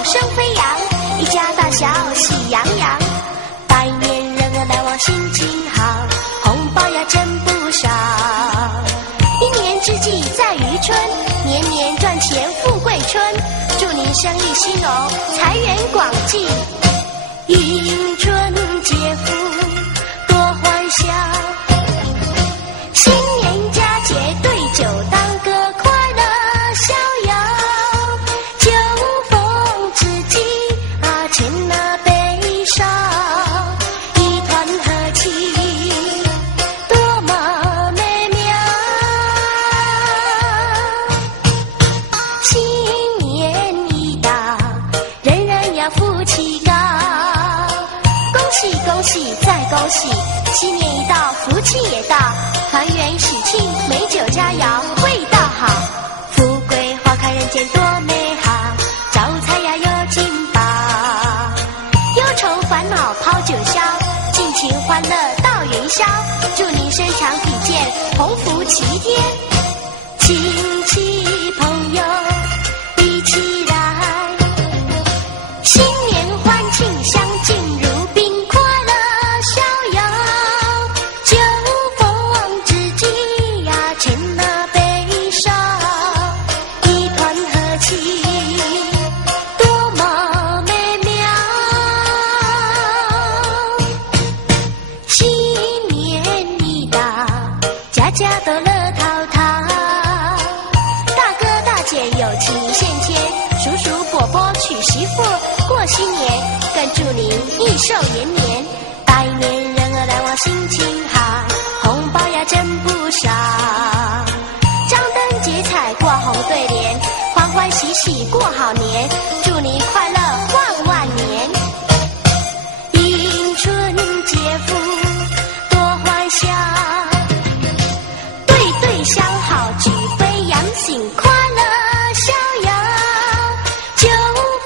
鸟声飞扬，一家大小喜洋洋，拜年人儿来往心情好，红包呀真不少。一年之计在于春，年年赚钱富贵春，祝您生意兴隆，财源广进，迎春接福多欢笑。新年佳节对酒当歌，快乐逍遥，酒逢知己啊，牵那杯少，一团和气多么美妙。新年一到，人人要福气高，恭喜恭喜再恭喜，新年一到福气也到，团圆喜庆美酒佳肴味道好，富贵花开人间多美好，招财呀有金宝，忧愁烦恼抛九霄，尽情欢乐到元宵，祝您身强体健，鸿福齐天，亲戚朋友一起来，新年欢庆相敬如宾，快乐逍遥，酒逢知己呀，牵那杯少，一团和气多么美妙。新年一到，家家都乐淘淘，大哥大姐友情献牵，叔叔伯伯娶媳妇过新年，更祝您益寿延年，拜年人儿来往心情好，红包呀真不少，张灯结彩挂红对联，欢欢喜喜过好年，祝您快乐万万年，迎春接福多欢笑，对对相好举杯扬醒，快乐逍遥，酒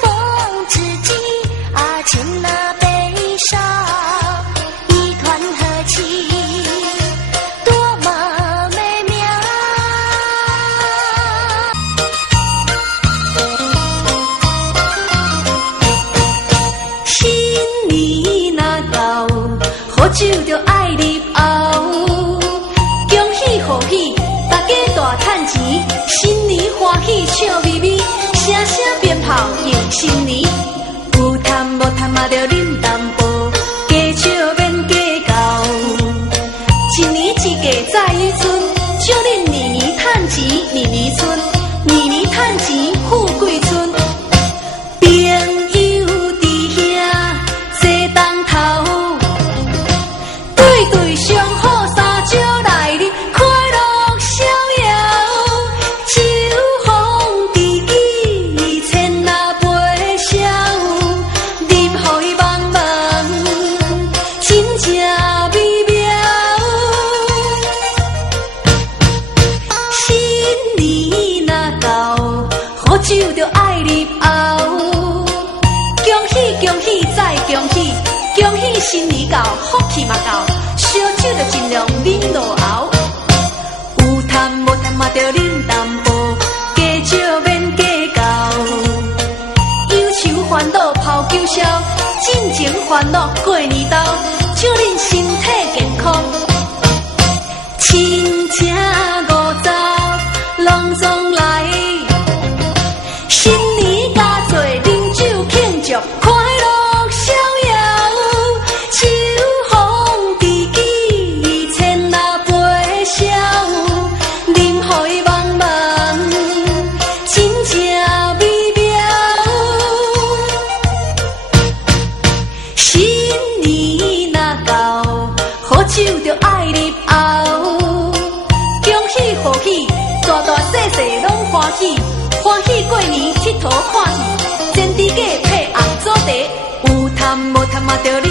逢知己啊，牵那杯少，一团和气多么美妙。新年若到，好酒就爱入喉，恭喜贺喜，大家大赚钱，新年欢喜笑眯眯，声声鞭炮迎新年，有贪无贪嘛着啉淡薄，加笑免计较，一年一价在于春，祝恁年年赚钱年年春，年年赚钱富贵春，朋友伫遐坐当头，对对相好三招来哩，快乐逍遥，酒逢知己牵那杯少，饮互伊茫茫真正美妙。新年若到，好酒就爱入喉，恭喜恭喜再恭喜，恭喜新年到，福气嘛到，烧酒就尽量饮落喉，有贪无贪嘛着啉淡薄，加少免计较，忧愁烦恼抛九霄，尽情欢乐过年到，祝恁身体健康，亲情五糟拢总来，新年加做饮酒庆祝，快乐逍遥，酒逢知己牵那杯少，饮互伊茫茫真正美妙。新年若到，好酒就爱入喉，恭喜贺喜，大大细细拢欢喜，欢喜过年佚佗看戏，煎猪鸡配红棗茶，有贪无贪嘛着你